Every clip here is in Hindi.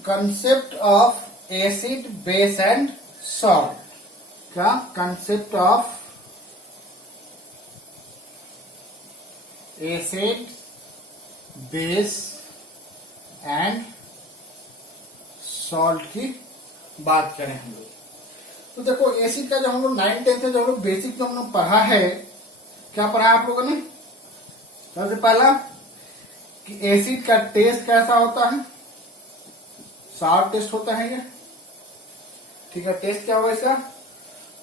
Concept of acid base and salt. क्या concept of acid base and salt की बात करें हम लोग, तो देखो एसिड का जो हम लोग 9th-10th में जो हम लोग बेसिक जो हम लोग पढ़ा है, क्या पढ़ा है आप लोगों ने? सबसे पहला कि एसिड का टेस्ट कैसा होता है, सावर टेस्ट होता है ये, ठीक है। टेस्ट क्या होगा इसका?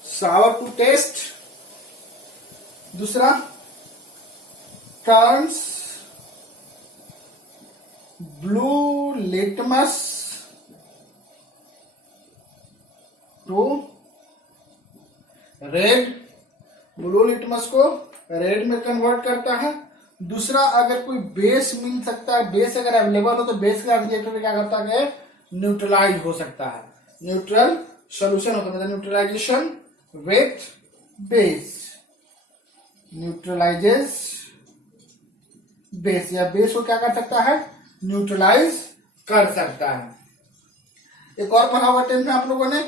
Sour to test. दूसरा, turns blue litmus to red, blue litmus को रेड में कन्वर्ट करता है। दूसरा, अगर कोई बेस मिल सकता है, बेस अगर अवेलेबल हो तो बेस का रिएक्टर क्या करता है? न्यूट्रलाइज हो सकता है, न्यूट्रल सॉल्यूशन होता है, मतलब neutralization with base, neutralizes base, या बेस को क्या कर सकता है? न्यूट्रलाइज कर सकता है। एक और पढ़ा हुआ 10th में आप लोगों ने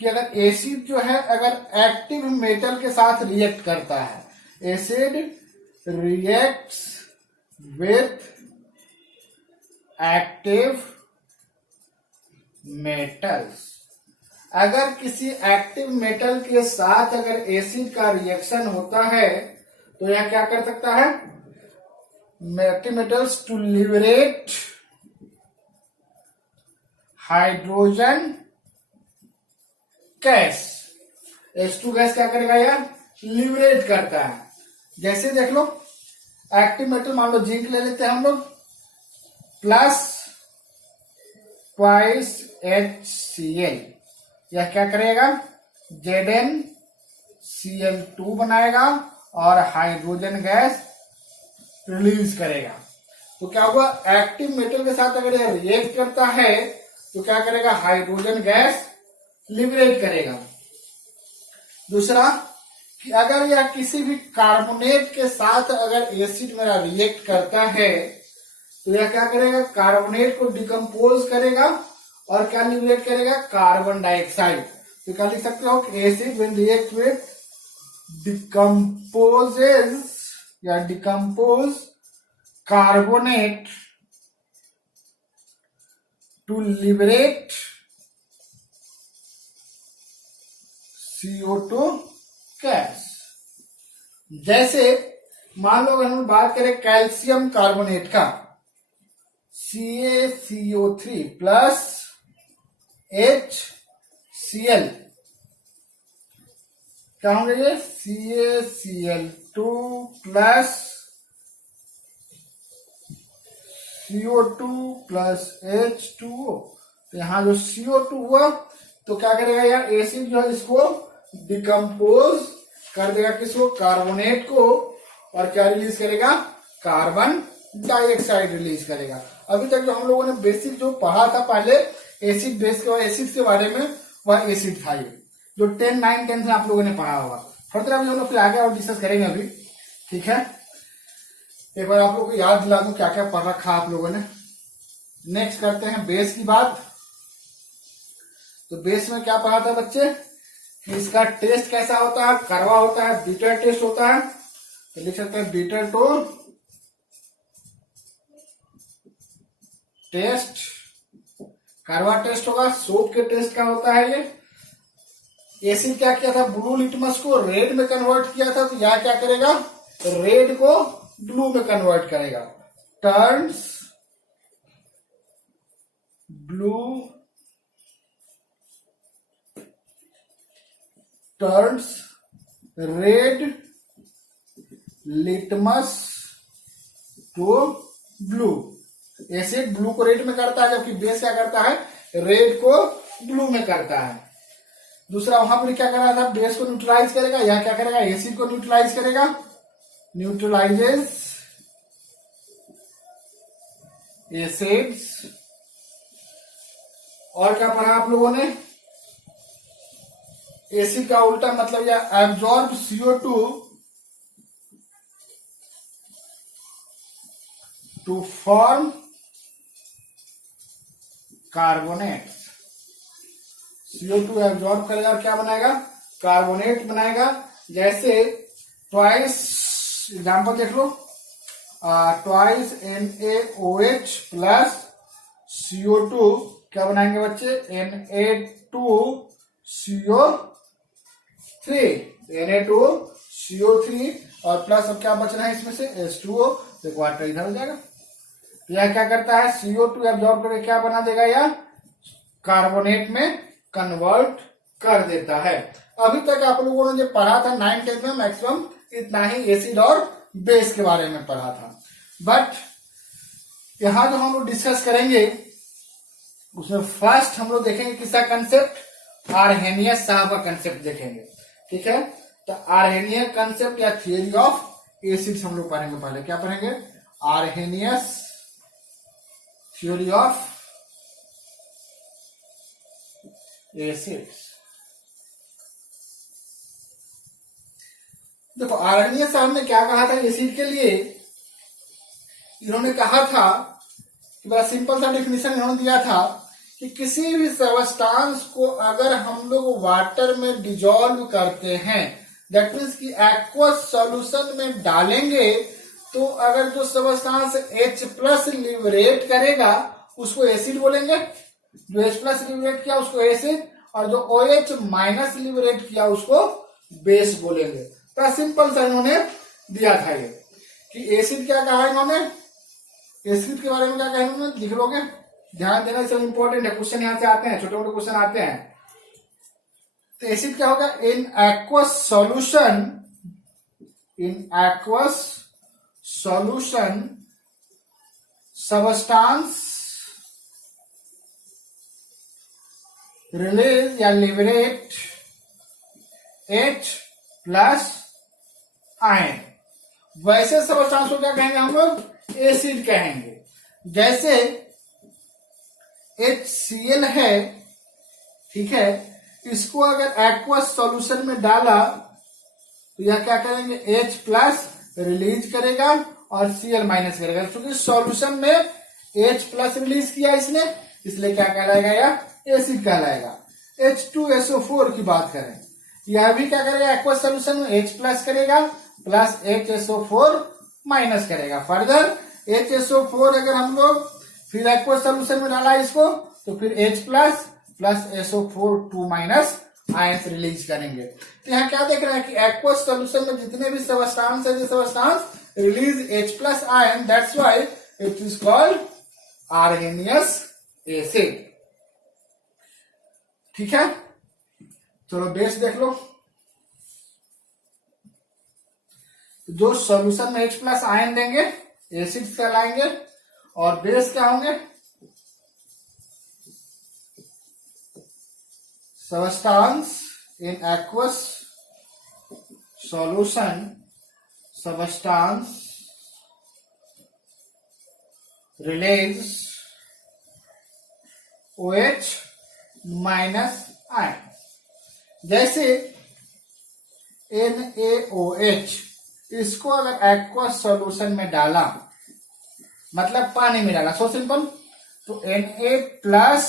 कि अगर एसिड जो है अगर एक्टिव मेटल के साथ रिएक्ट करता है, acid reacts with active metals, अगर किसी एक्टिव मेटल के साथ अगर एसिड का रिएक्शन होता है तो यह क्या कर सकता है? Active metals to liberate hydrogen gas, H2 gas क्या करेगा यार? लिबरेट करता है। जैसे देख लो, एक्टिव मेटल मान लो जिंक ले लेते हैं हम लोग, प्लस ट्वाइस HCl, यह क्या करेगा? ZnCl2 बनाएगा और हाइड्रोजन गैस रिलीज करेगा। तो क्या हुआ? एक्टिव मेटल के साथ अगर यह रिएक्ट करता है तो क्या करेगा? हाइड्रोजन गैस लिबरेट करेगा। दूसरा कि अगर यह किसी भी कार्बोनेट के साथ अगर एसिड मेरा रिएक्ट करता है तो यह क्या करेगा? कार्बोनेट को डिकम्पोज करेगा और क्या लिबरेट करेगा? Carbon dioxide. तो क्या लिख सकते हो कि acid when react with decomposes या decompose carbonate to liberate CO2 gas. जैसे मान लो अगर हम बात करें कैल्शियम कार्बोनेट का, CaCO3 प्लस HCl, क्या होंगे ये? CaCl2 plus CO2 plus H2O। तो यहां जो CO2 हुआ तो क्या करेगा यार? एसिड जो है इसको डिकम्पोज कर देगा, किसको? कार्बोनेट को, और क्या रिलीज करेगा? कार्बन डाइऑक्साइड रिलीज करेगा। अभी तक जो हम लोगों ने बेसिक जो पढ़ा था पहले एसिड बेस के एसिड के बारे में, वह एसिड था ये, जो 10, 9, 10 में आप लोगों ने पढ़ा होगा। फर्दर अभी हम लोग फिर आगे और डिस्कस करेंगे अभी, ठीक है। एक बार आप लोग को याद दिला दूं क्या क्या पढ़ रखा आप लोगों ने। नेक्स्ट करते हैं बेस की बात। तो बेस में क्या पढ़ा था बच्चे कि इसका टेस्ट कैसा होता है? कड़वा होता है, बीटर टेस्ट होता है। तो लिख सकते हैं बीटर टू टेस्ट, कड़वा टेस्ट होगा। सोप के टेस्ट का होता है ये। एसिड क्या किया था? ब्लू लिटमस को रेड में कन्वर्ट किया था, तो यह क्या करेगा? रेड को ब्लू में कन्वर्ट करेगा। Turns blue, turns red litmus to blue. Acid blue को रेड में करता है, जबकि बेस क्या करता है? रेड को ब्लू में करता है। दूसरा, वहां पर क्या कर रहा था? बेस को न्यूट्रलाइज करेगा, यह क्या करेगा? एसिड को न्यूट्रलाइज करेगा, न्यूट्रलाइजेस एसिड्स। और क्या पढ़ा आप लोगों ने? एसिड का उल्टा मतलब या absorb CO2 to form carbonate. CO2 absorb करेगा और क्या बनाएगा, कार्बोनेट बनाएगा। जैसे ट्वाइस, एग्जाम्पल देख लो, ट्वाइस NaOH प्लस CO2 क्या बनाएंगे बच्चे, Na2CO3, Na2CO3 और प्लस अब क्या बच रहा है इसमें से H2O, तो वाटर इधर हो जाएगा। यह क्या करता है, CO2 एब्जॉर्ब करके क्या बना देगा, या कार्बोनेट में कन्वर्ट कर देता है। अभी तक आप लोगों ने जो पढ़ा था 9th में मैक्सिमम इतना ही एसिड और बेस के बारे में पढ़ा था। बट यहां जो हम लोग डिस्कस करेंगे उसमें फर्स्ट हम लोग देखेंगे किसका कंसेप्ट, आर्हेनियस साहब का कंसेप्ट देखेंगे। ठीक है, तो आर्हेनियस कंसेप्ट या थियरी ऑफ एसिड्स हम लोग पढ़ेंगे। पहले क्या पढ़ेंगे, आर्हेनियस थ्योरी ऑफ एसिड्स। देखो आर्हेनियस साहब ने क्या कहा था एसिड के लिए, इन्होंने कहा था कि बड़ा सिंपल सा डेफिनेशन इन्होंने दिया था कि किसी भी सबस्टांस को अगर हम लोग वाटर में डिजोल्व करते हैं, दैट मीन्स कि एक्वस सॉल्यूशन में डालेंगे, तो अगर जो सबस्टांस H+ लिबरेट करेगा उसको एसिड बोलेंगे, जो H+ लिबरेट किया उसको एसिड, और जो OH- लिबरेट किया उसको बेस बोलेंगे। तो सिंपल सा इन्होंने दिया था ये कि एसिड क्या कहा इन्होंने, एसिड के बारे में क्या कहा इन्होंने, लिख लोगे, ध्यान देना, सब इंपॉर्टेंट है, क्वेश्चन यहां से आते हैं, छोटे मोटे क्वेश्चन आते हैं। तो एसिड क्या होगा, in aqueous solution substance release या लिबरेट H+ आयन। वैसे सबस्टांस को क्या कहेंगे हम लोग, एसिड कहेंगे। जैसे HCl है, ठीक है, इसको अगर एक्वस सॉल्यूशन में डाला तो यह क्या करेंगे, H+ रिलीज करेगा और Cl- करेगा। क्योंकि सॉल्यूशन में H+ रिलीज किया इसने, इसलिए क्या कहलाएगा, यह एसिड कहलाएगा। H2SO4 की बात करें, यह भी क्या करेगा, एक्वस सॉल्यूशन में H+ करेगा प्लस HSO4- करेगा। फर्दर HSO4 अगर हम लोग फिर एक्वस सॉल्यूशन में डाला इसको, तो फिर H+ plus SO4 ion release करेंगे। तो यहाँ क्या देख रहे हैं कि एक्वस सॉल्यूशन में जितने भी सबस्टांस है, substance release H+ ion, that's why it is called Arrhenius acid. ठीक है, चलो बेस देख लो। जो सॉल्यूशन में H+ आयन देंगे एसिड कहलाएंगे, और बेस क्या होंगे, substance in aqueous solution, substance release OH- ion. जैसे NaOH, इसको अगर एक्वस सॉल्यूशन में डाला, मतलब पानी में डाला, सो सिंपल, तो Na+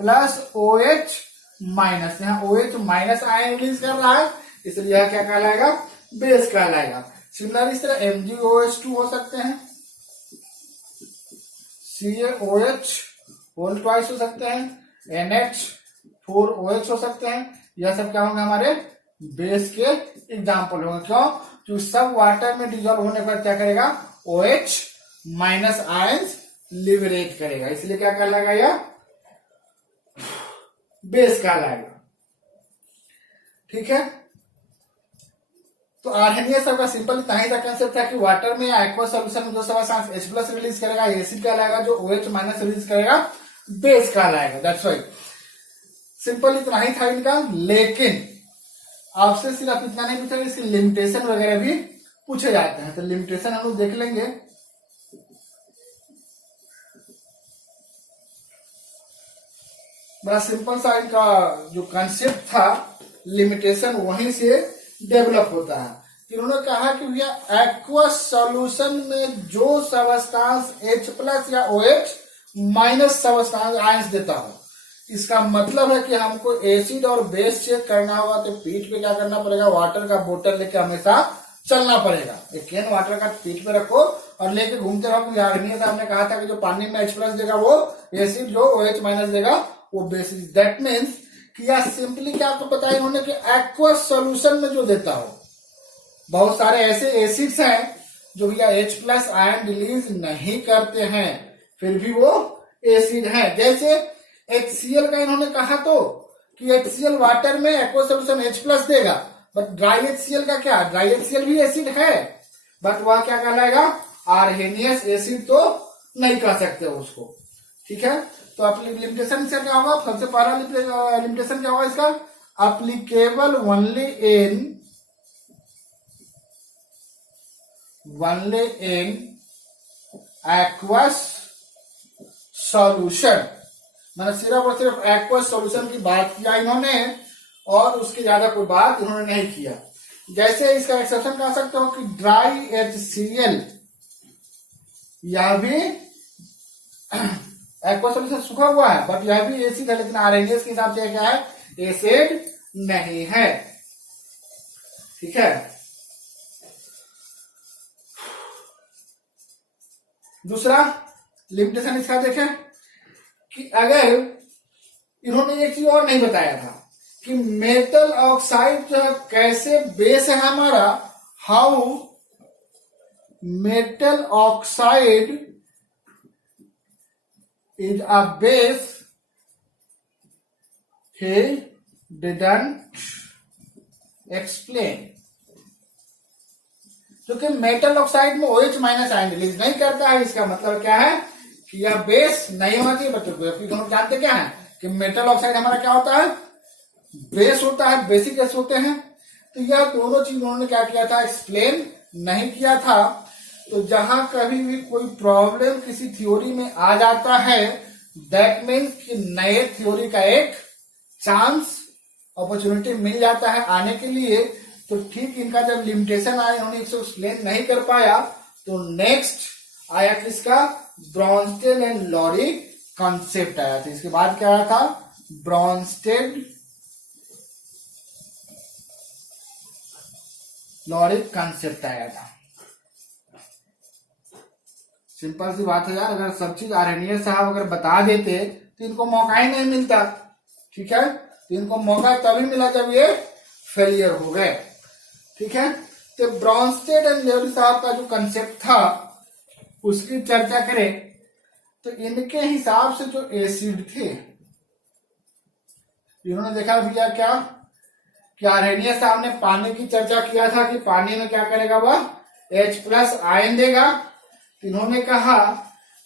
प्लस OH-, यहाँ OH- आयन रिलीज कर रहा है, इसलिए यह क्या कहलाएगा, बेस कहलाएगा। सिमिलर इस तरह MgOH2 हो सकते हैं, CaOH होल ट्वाइस हो सकते हैं, NH4OH हो सकते हैं। यह सब क्या होंगे, हमारे बेस के एग्जाम्पल होंगे। क्यों, जो सब वाटर में डिजोल्व होने पर क्या करेगा, OH- आयंस लिबरेट करेगा, इसलिए क्या कहलाएगा, यह बेस कहलाएगा। ठीक है, तो आर्हेनियस सबका सिंपल इतना ही कंसेप्ट था कि वाटर में या एक्वस सॉल्यूशन में जो सबस्टांस H+ रिलीज करेगा एसिड कहलाएगा, जो OH- रिलीज करेगा बेस कहलाएगा। दैट्स व्हाई सिंपल इतना ही था इनका। लेकिन आपसे सिर्फ इतना नहीं पूछा, इसकी लिमिटेशन वगैरह भी पूछे जाते हैं, तो लिमिटेशन हम लोग देख लेंगे। बड़ा सिंपल सा इनका जो कंसेप्ट था, लिमिटेशन वहीं से डेवलप होता है। इन्होंने कहा कि भैया एक्वस सॉल्यूशन में जो सबस्टांस H+ या OH- माइनस सबस्टांस आयंस देता हो। इसका मतलब है कि हमको एसिड और बेस चेक करना होगा तो पीठ पे क्या करना पड़ेगा, वाटर का बोतल लेके हमेशा चलना पड़ेगा। एक कैन वाटर का पीठ पे रखो और लेके घूमते रहो। आर्गेनिया साहब ने कहा था कि जो पानी में H+ देगा वो एसिड, जो OH- देगा वो बेस। दैट मीन्स कि या सिंपली क्या आपको पता है इन्होंने कि एक्वस सॉल्यूशन में जो देता हो, बहुत सारे ऐसे एसिड्स हैं जो भैया H+ आयन रिलीज नहीं करते हैं फिर भी वो एसिड है। जैसे HCl का इन्होंने कहा तो कि HCl वाटर में एक्वस सॉल्यूशन H+ देगा, बट ड्राई HCl का क्या, ड्राई HCl भी एसिड है बट वह क्या कहलाएगा, आर्हेनियस एसिड तो नहीं कह सकते उसको। ठीक है, तो लिमिटेशन इसका क्या होगा, सबसे पहला लिमिटेशन क्या होगा इसका, applicable only in aqueous solution. मैंने सिर्फ और सिर्फ एक्वस सॉल्यूशन की बात किया इन्होंने और उसकी ज्यादा कोई बात इन्होंने नहीं किया। जैसे इसका एक्सेप्शन कह सकते हो कि ड्राई HCl, यह भी एक्वस सॉल्यूशन सूखा हुआ है बट यह भी एसिड है, लेकिन आरएनएस के हिसाब से क्या है, एसिड नहीं है। ठीक है, दूसरा लिमिटेशन इसका देखें कि अगर इन्होंने एक चीज और नहीं बताया था कि मेटल ऑक्साइड जो कैसे बेस है हमारा, how metal oxide is a base, he didn't explain। क्योंकि मेटल ऑक्साइड में OH- आयन रिलीज नहीं करता है, इसका मतलब क्या है कि यह बेस नहीं होना चाहिए। बच्चों को जानते क्या है कि मेटल ऑक्साइड हमारा क्या होता है, बेस होता है, बेसिक बेस होते हैं। तो यह दोनों चीज उन्होंने क्या किया था, एक्सप्लेन नहीं किया था। तो जहां कभी भी कोई प्रॉब्लम किसी थ्योरी में आ जाता है, दैट मीन्स कि नए थ्योरी का एक चांस, अपॉर्चुनिटी मिल जाता है आने के लिए। तो ठीक इनका जब लिमिटेशन आया, इन्होंने इसको एक्सप्लेन नहीं कर पाया, तो नेक्स्ट आया किसका, ब्रॉन्स्टेड एंड लॉरी कॉन्सेप्ट आया था। इसके बाद क्या आया था, ब्रॉन्स्टेड लॉरी कॉन्सेप्ट आया था। सिंपल सी बात है यार, अगर सब चीज आर्हेनियस साहब अगर बता देते तो इनको मौका ही नहीं मिलता। ठीक है, तो इनको मौका तभी मिला जब ये फेलियर हो गए। ठीक है, तो ब्रॉन्स्टेड एंड लॉरी साहब का जो कंसेप्ट था उसकी चर्चा करें तो इनके हिसाब से जो एसिड थे, इन्होंने देखा भैया क्या कि आर्हेनियस साहब ने पानी की चर्चा किया था कि पानी में क्या करेगा, वह H+ आयन देगा। इन्होंने कहा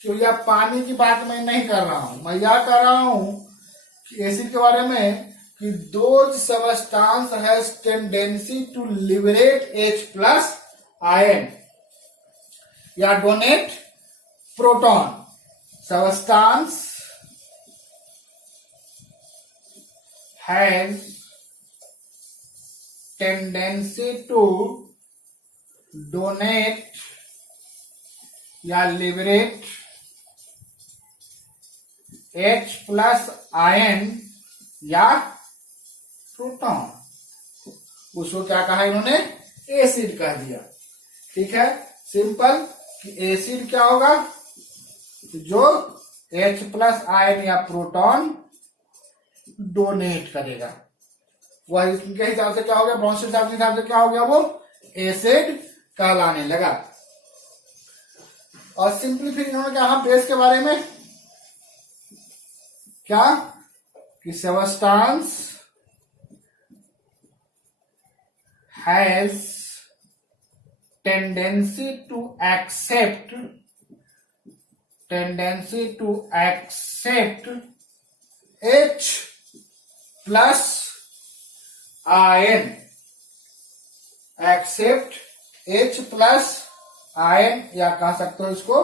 कि यह पानी की बात मैं नहीं कर रहा हूं, मैं यह कर रहा हूं कि एसिड के बारे में कि those substance has tendency to liberate H+ ion या donate proton. Substance has tendency to donate या लिबरेट H+ आयन या प्रोटॉन। उसको क्या कहा इन्होंने, एसिड कह दिया। ठीक है, सिंपल कि एसिड क्या होगा, जो H+ आयन या प्रोटॉन डोनेट करेगा, वह इनके हिसाब से क्या हो गया, ब्रॉन्स्टेड साहब के हिसाब से क्या हो गया, वो एसिड कहलाने लगा। और सिंपली फिर इन्होंने कहा बेस के बारे में क्या कि substance has tendency to accept H+ ion, accept H+ ion या कह सकते हो इसको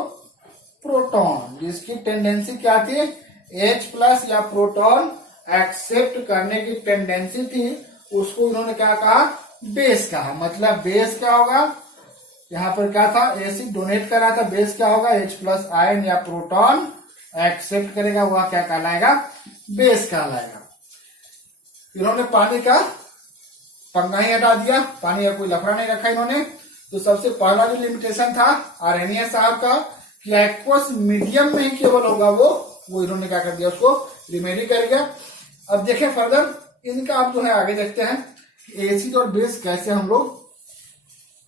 प्रोटॉन, जिसकी टेंडेंसी क्या थी, H+ या प्रोटॉन एक्सेप्ट करने की टेंडेंसी थी, उसको इन्होंने क्या कहा, बेस कहा। मतलब बेस क्या होगा, यहाँ पर क्या था, एसिड डोनेट कर रहा था, बेस क्या होगा, H+ आयन या प्रोटॉन एक्सेप्ट करेगा वह क्या कहलाएगा, बेस कहलाएगा। इन्होंने पानी का पंगा ही हटा दिया, पानी का कोई लफड़ा नहीं रखा इन्होंने। तो सबसे पहला जो लिमिटेशन था आर्यनिया साहब का कि एक्वस मीडियम में ही केवल होगा वो इन्होंने क्या कर दिया, उसको रिमेडी कर दिया। अब देखें फर्दर इनका, आप जो है आगे देखते हैं कि एसिड और बेस कैसे हम लोग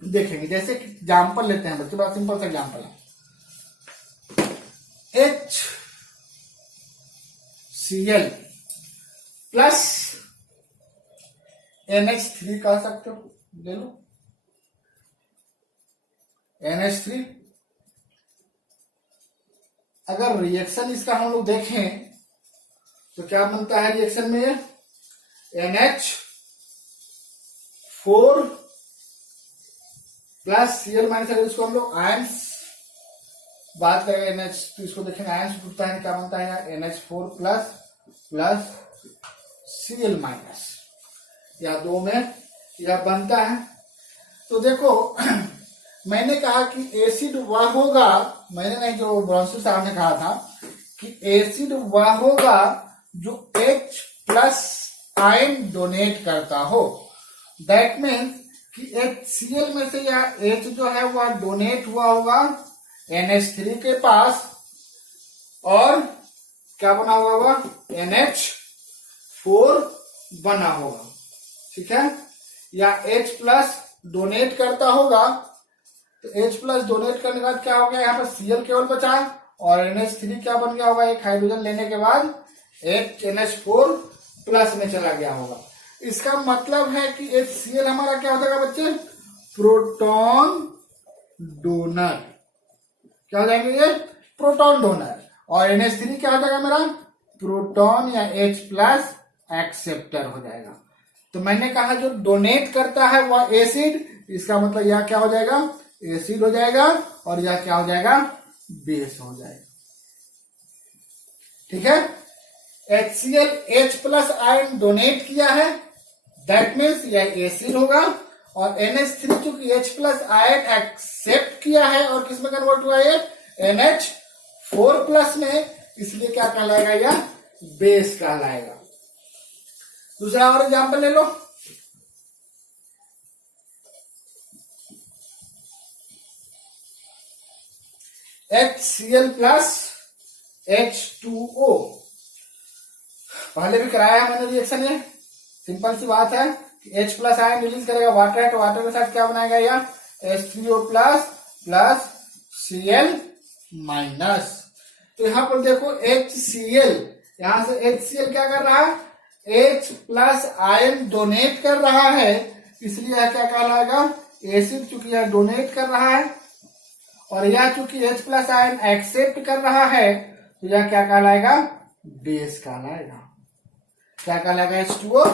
देखेंगे। जैसे एग्जाम्पल लेते हैं बच्चे, बड़ा सिंपल सा एग्जाम्पल है। HCl प्लस NH3 कह सकते हो, ले लो NH3। अगर रिएक्शन इसका हम लोग देखें तो क्या बनता है रिएक्शन में, NH4 प्लस Cl माइनस। अगर इसको हम लोग आयंस बात करेंगे NH, तो इसको देखेंगे आयंस टूटता है, क्या बनता है NH4 प्लस Cl माइनस, या दो में यह बनता है। तो देखो मैंने कहा कि एसिड वह होगा, मैंने नहीं, जो ब्रॉन्सी साहब ने कहा था कि एसिड वह होगा जो H प्लस आयन डोनेट करता हो। दैट मीन्स कि HCl में से यह H जो है वह डोनेट हुआ होगा NH3 के पास, और क्या बना हुआ होगा, NH4 बना होगा, ठीक है। या H प्लस डोनेट करता होगा, तो H प्लस डोनेट करने के बाद क्या हो गया, यहाँ पर Cl केवल बचा, और NH3 क्या बन गया होगा, एक हाइड्रोजन लेने के बाद एक NH4 प्लस में चला गया होगा। इसका मतलब है कि HCl हमारा क्या हो जाएगा बच्चे, प्रोटॉन डोनर। क्या हो जाएंगे ये, प्रोटॉन डोनर। और NH3 क्या हो जाएगा मेरा, प्रोटॉन या H प्लस एक्सेप्टर हो जाएगा। तो मैंने कहा जो डोनेट करता है वह एसिड, इसका मतलब यह क्या हो जाएगा, एसिड हो जाएगा, और यह क्या हो जाएगा, बेस हो जाएगा, ठीक है। HCl H plus ion donate किया है, दैट मीन्स यह एसिड होगा, और NH3 चूंकि H प्लस आयन एक्सेप्ट किया है और किस में कन्वर्ट हुआ है, NH4 प्लस में, इसलिए क्या कहलाएगा, यह बेस कहलाएगा। दूसरा और एग्जाम्पल ले लो। HCl प्लस H2O, पहले भी कराया है मैंने रिएक्शन। ये सिंपल सी बात है कि H प्लस आयन रिलीज करेगा वाटर है, तो वाटर के साथ क्या बनाएगा, या H3O प्लस Cl माइनस। तो यहां पर देखो HCl, यहां से HCl क्या कर रहा है, H प्लस आयन डोनेट कर रहा है, इसलिए यह क्या कहलाएगा, एसिड। चूंकि यह डोनेट कर रहा है और यह चूंकि H प्लस आयन एक्सेप्ट कर रहा है, तो यह क्या कहलाएगा, बेस कहलाएगा। क्या कहलाएगा, H2O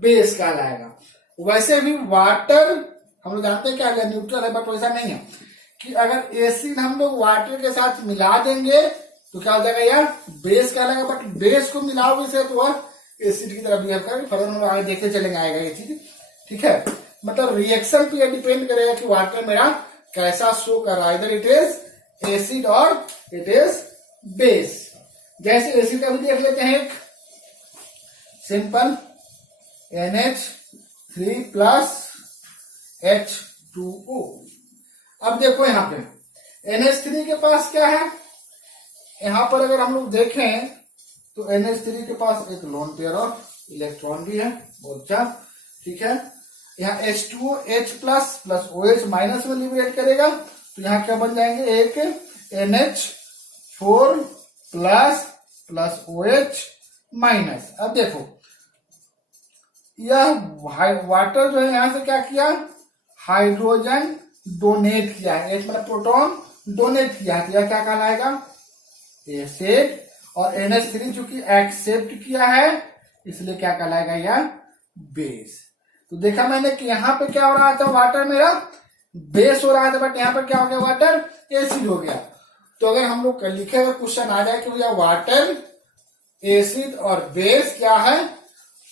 बेस कहलाएगा। वैसे भी वाटर हम लोग जानते हैं कि अगर न्यूट्रल है, बट वैसा नहीं है कि अगर एसिड हम लोग वाटर के साथ मिला देंगे तो क्या हो जाएगा, यार बेस कहलाएगा। बट बेस को मिलाओगे से तो वह एसिड की तरह बिहेव करेगा। फर्दर हम लोग आगे देखते चलेंगे, आएगा ये चीज, ठीक है। मतलब रिएक्शन पे यह डिपेंड करेगा कि वाटर मेरा कैसा शो कर रहा है, इधर इट इज एसिड और इट इज बेस। जैसे एसिड का भी देख लेते हैं, एक सिंपल NH3 प्लस H2O। अब देखो यहां पे NH3 के पास क्या है, यहां पर अगर हम लोग देखें तो NH3 के पास एक लोन पेयर ऑफ इलेक्ट्रॉन भी है, बहुत अच्छा, ठीक है। यहाँ H2O H plus OH minus में लिबरेट करेगा, तो यहाँ क्या बन जाएंगे, एक NH4 प्लस OH माइनस। अब देखो यह वाटर जो है यहां से क्या किया, हाइड्रोजन डोनेट किया है, H मतलब प्रोटॉन डोनेट किया है, तो यह क्या कहलाएगा, एसिड। और NH3 चूंकि एक्सेप्ट किया है, इसलिए क्या कहलाएगा, यह बेस। तो देखा मैंने कि यहाँ पे क्या हो रहा था, वाटर मेरा बेस हो रहा था, बट यहाँ पर क्या हो गया, वाटर एसिड हो गया। तो अगर हम लोग लिखे अगर क्वेश्चन आ जाए कि भैया वाटर एसिड और बेस क्या है,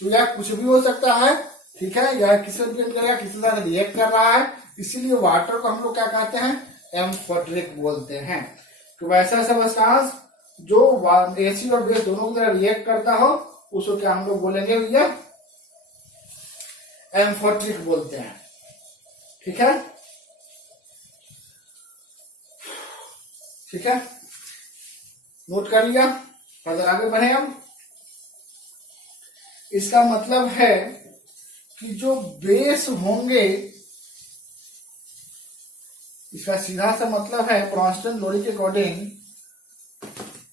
तो यह कुछ भी हो सकता है, ठीक है। यह किससे डिपेंड करेगा, किसी तरह रिएक्ट कर रहा है, इसीलिए वाटर को हम लोग क्या कहते हैं, एम्फोटेरिक बोलते हैं। तो वैसा सब्सटेंस जो एसिड और बेस दोनों की तरह रिएक्ट करता हो उसको क्या हम लोग बोलेंगे भैया, एम्फोट्रिक बोलते हैं। ठीक है, ठीक है, नोट कर लिया। फर्दर आगे बढ़े हम। इसका मतलब है कि जो बेस होंगे, इसका सीधा सा मतलब है ब्रॉन्स्टन लोरी के अकॉर्डिंग,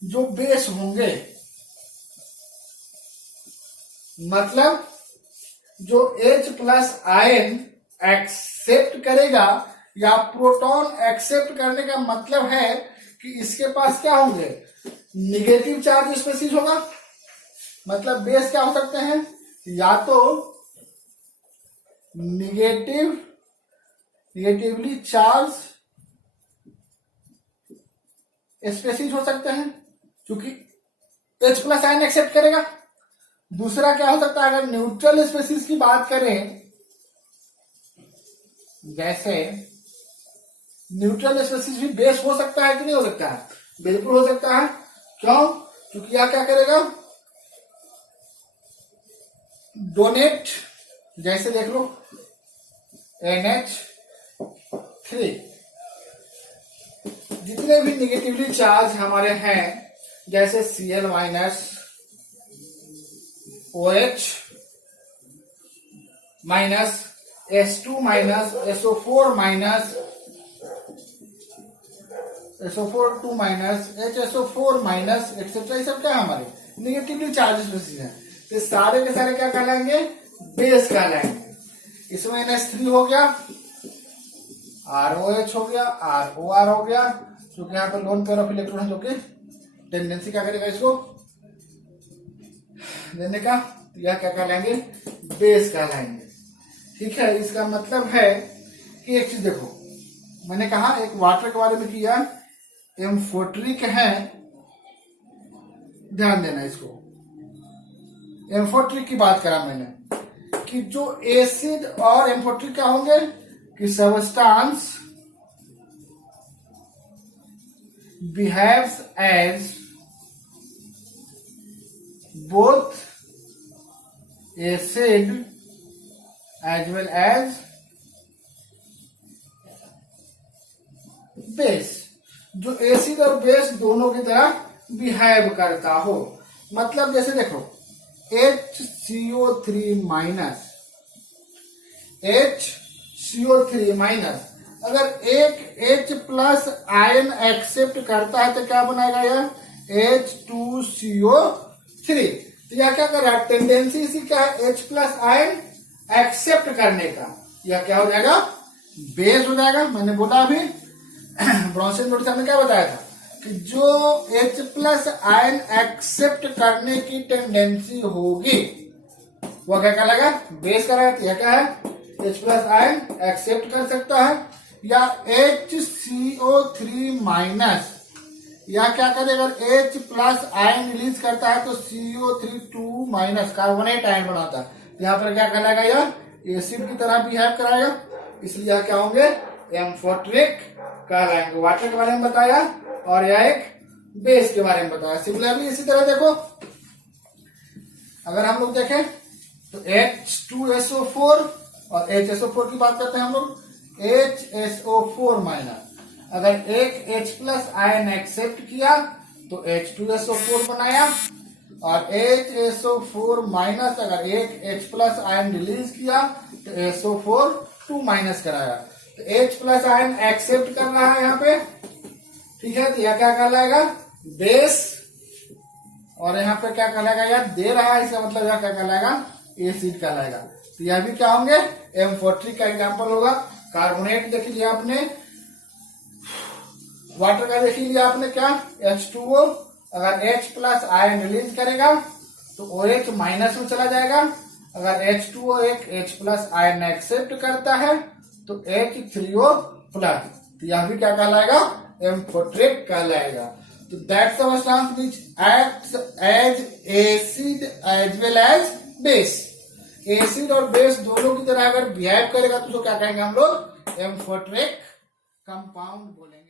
जो बेस होंगे मतलब जो H प्लस आयन एक्सेप्ट करेगा, या प्रोटॉन एक्सेप्ट करने का मतलब है कि इसके पास क्या होंगे, निगेटिव चार्ज स्पीशीज होगा। मतलब बेस क्या हो सकते हैं, या तो निगेटिवली चार्ज स्पीशीज हो सकते हैं, क्योंकि H प्लस आयन एक्सेप्ट करेगा। दूसरा क्या हो सकता है, अगर न्यूट्रल स्पीशीज की बात करें, जैसे न्यूट्रल स्पीशीज भी बेस हो सकता है कि नहीं हो सकता है, बिल्कुल हो सकता है। क्यों, क्योंकि यह क्या करेगा, डोनेट, जैसे देख लो NH3, जितने भी निगेटिवली चार्ज हमारे हैं, जैसे Cl minus, OH minus, S2 minus, SO4 minus, SO4 2 minus, HSO4 minus etcetera, ये सब क्या है हमारे निगेटिवली चार्ज स्पीशीज हैं। तो सारे के सारे क्या कहलाएंगे, बेस कहलाएंगे। इसमें NH3 हो गया, ROH हो गया, ROR हो गया, क्योंकि यहाँ पे लोन पेयर ऑफ इलेक्ट्रॉन जो कि टेंडेंसी क्या करेगा इसको देने का, तो यह क्या कहलाएंगे, बेस कहलाएंगे। ठीक है, इसका मतलब है कि एक चीज देखो, मैंने कहा एक वाटर के बारे में किया, एम्फोट्रिक है, ध्यान देना इसको, एम्फोट्रिक की बात करा मैंने कि जो एसिड और एम्फोट्रिक क्या होंगे कि substance behaves as both acid as well as base, जो एसिड और बेस दोनों की तरह बिहेव करता हो। मतलब जैसे देखो HCO3 माइनस, HCO3 माइनस, अगर एक H प्लस आयन एक्सेप्ट करता है तो क्या बनाएगा यह H2CO3। तो यह क्या कर रहा है, टेंडेंसी इसी क्या है, H प्लस आयन एक्सेप्ट करने का, यह क्या हो जाएगा, बेस हो जाएगा। मैंने बोला अभी ब्रॉन्सन लोरी साहब ने क्या बताया था कि जो H प्लस आयन एक्सेप्ट करने की टेंडेंसी होगी वह क्या कहलाएगा, बेस कहलाएगा। तो यह क्या है, H प्लस आयन एक्सेप्ट कर सकता है, या HCO3 माइनस, या क्या करेगा, अगर H प्लस आयन रिलीज करता है तो CO3 2 माइनस कार्बोनेट आयन बनाता है, तो यहाँ पर क्या कहलाएगा, यह एसिड की तरह बिहेव कराएगा, इसलिए यह क्या होंगे, एम्फोट्रिक कहलाएंगे। वाटर के बारे में बताया और यह एक बेस के बारे में बताया। सिमिलरली इसी तरह देखो, अगर हम लोग देखें तो H2SO4 और HSO4 की बात करते हैं हम लोग, HSO4 माइनस, अगर एक H प्लस आयन एक्सेप्ट किया तो H2SO4 बनाया, और HSO4 माइनस अगर एक H प्लस आयन रिलीज किया तो SO4 2 माइनस कराया। तो H प्लस आयन एक्सेप्ट कर रहा है यहाँ पे, ठीक है, तो यह क्या कहलाएगा, बेस, और यहाँ पे क्या कहलाएगा, यह दे रहा है, इसका मतलब यह क्या कहलाएगा, एसिड कहलाएगा। तो यह भी क्या होंगे, एम्फोट्रिक का एग्जाम्पल होगा। कार्बोनेट देख लिया आपने, वाटर का देख लिया आपने क्या, H2O, अगर H प्लस आयन रिलीज करेगा तो OH माइनस में चला जाएगा, अगर H2O एक H प्लस आयन एक्सेप्ट करता है तो H3O प्लस, तो यह भी क्या कहलाएगा, एम्फोट्रिक कहलाएगा। तो that substance which acts as acid as well as base, acid और बेस दोनों की तरह अगर बिहेव करेगा तो उसको क्या कहेंगे हम लोग, एम्फोट्रिक कंपाउंड बोलेंगे।